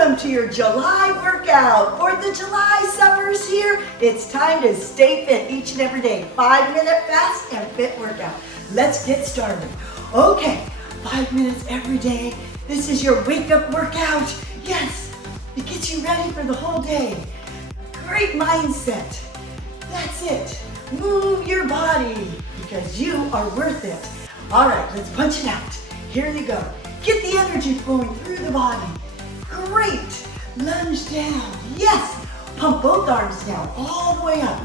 Welcome to your July workout. 4th of July, summer's here. It's time to stay fit each and every day. 5-minute fast and fit workout. Let's get started. Okay, 5 minutes every day. This is your wake up workout. Yes, it gets you ready for the whole day. Great mindset. That's it. Move your body because you are worth it. All right, let's punch it out. Here you go. Get the energy flowing through the body. Great. Lunge down. Yes. Pump both arms down all the way up.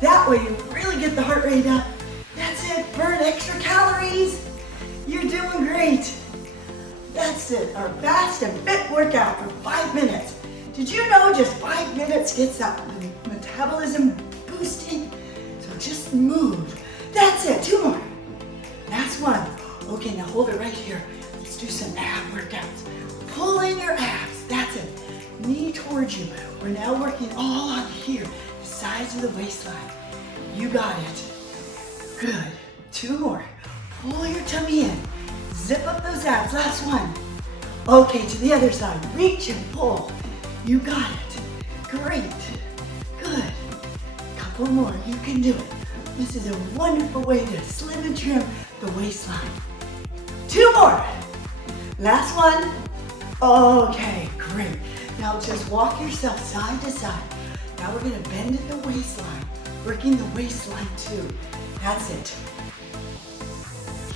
That way you really get the heart rate up. That's it. Burn extra calories. You're doing great. That's it. Our fast and fit workout for 5 minutes. Did you know just 5 minutes gets that metabolism boosting? So just move. That's it. 2 more. Last one. Okay, now hold it right here. Let's do some ab workouts. Pull in your abs. That's it. Knee towards you. We're now working all on here, the sides of the waistline. You got it. Good. 2 more. Pull your tummy in. Zip up those abs. Last one. Okay, to the other side. Reach and pull. You got it. Great. Good. Couple more. You can do it. This is a wonderful way to slim and trim the waistline. 2 more. Last one. Okay, great. Now just walk yourself side to side. Now we're gonna bend at the waistline, working the waistline too. That's it.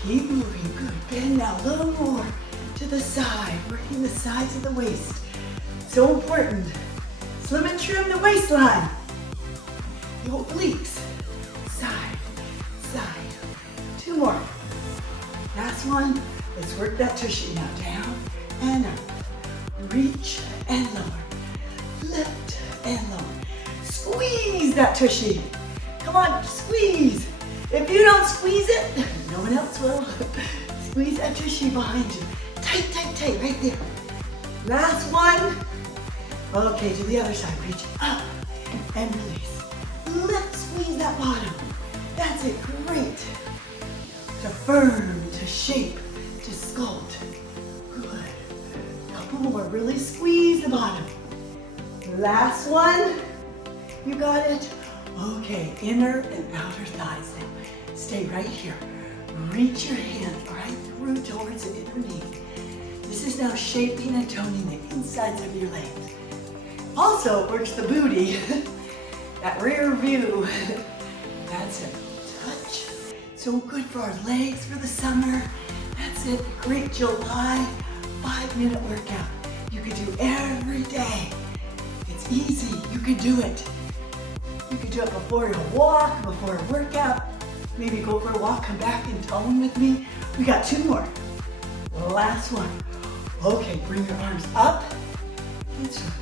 Keep moving, good. Bend now a little more to the side, working the sides of the waist. So important. Slim and trim the waistline. The obliques. Side, side. 2 more. Last one. Let's work that tushy now. Down and up. Reach and lower. Lift and lower. Squeeze that tushy. Come on, squeeze. If you don't squeeze it, no one else will. Squeeze that tushy behind you. Tight, tight, tight, right there. Last one. Okay, to the other side. Reach up and release. Lift, squeeze that bottom. That's it, great. To firm, to shape, to sculpt. Good. Couple more, really squeeze the bottom. Last one. You got it? Okay, inner and outer thighs now. Stay right here. Reach your hand right through towards the inner knee. This is now shaping and toning the insides of your legs. Also, it works the booty. That rear view. That's it. Touch. So good for our legs for the summer. That's it. Great July 5-minute workout. You can do every day. It's easy. You can do it. You can do it before your walk, before a workout. Maybe go for a walk, come back and tone with me. We got 2 more. Last one. Okay, bring your arms up. That's right.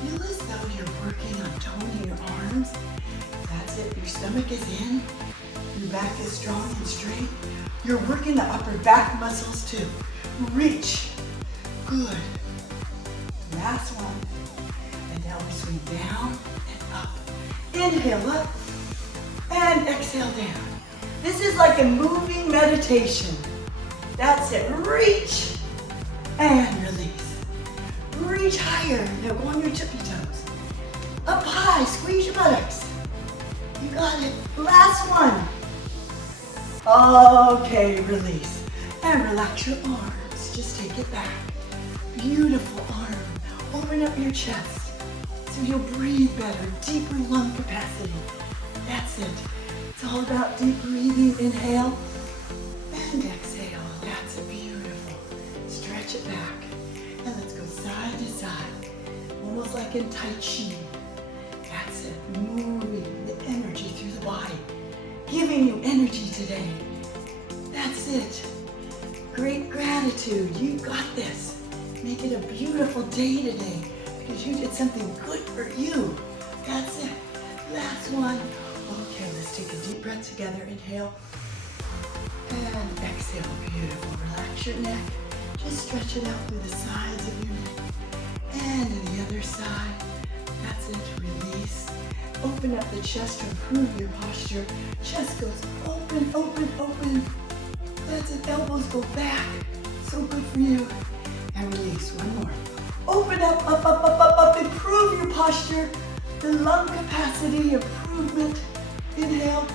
Feel as though you're working on toning your arms. That's it. Your stomach is in. Your back is strong and straight. You're working the upper back muscles too. Reach. Good. Last one. And now we swing down and up. Inhale up and exhale down. This is like a moving meditation. That's it. Reach and release. Reach higher. Now go on your tippy toes. Up high. Squeeze your buttocks. You got it. Last one. Okay, release. And relax your arms. Just take it back. Beautiful arm. Open up your chest so you'll breathe better. Deeper lung capacity. That's it. It's all about deep breathing. Inhale and exhale. That's beautiful. Stretch it back. And let's go side to side. Almost like in Tai Chi. That's it. Moving the energy through the body. Giving you energy today. That's it. Great gratitude. You got this. Make it a beautiful day today because you did something good for you. That's it. Last one. Okay, let's take a deep breath together. Inhale and exhale. Beautiful. Relax your neck. Just stretch it out through the sides of your neck. And to the other side. That's it. Release. Open up the chest to improve your posture. Chest goes open, open, open. That's it. Elbows go back. So good for you. and release. One more. Open up, up, up, up, up, up. Improve your posture. The lung capacity improvement. Inhale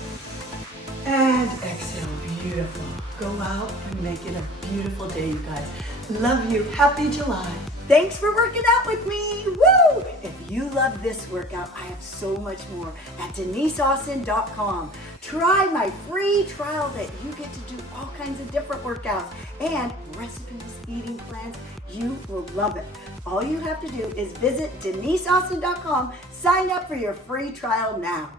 and exhale. Beautiful. Go out and make it a beautiful day, you guys. Love you. Happy July. Thanks for working out with me. Woo! If you love this workout, I have so much more at deniseaustin.com. Try my free trial that you get to do all kinds of different workouts and recipes, eating plans. You will love it. All you have to do is visit deniseaustin.com, sign up for your free trial now.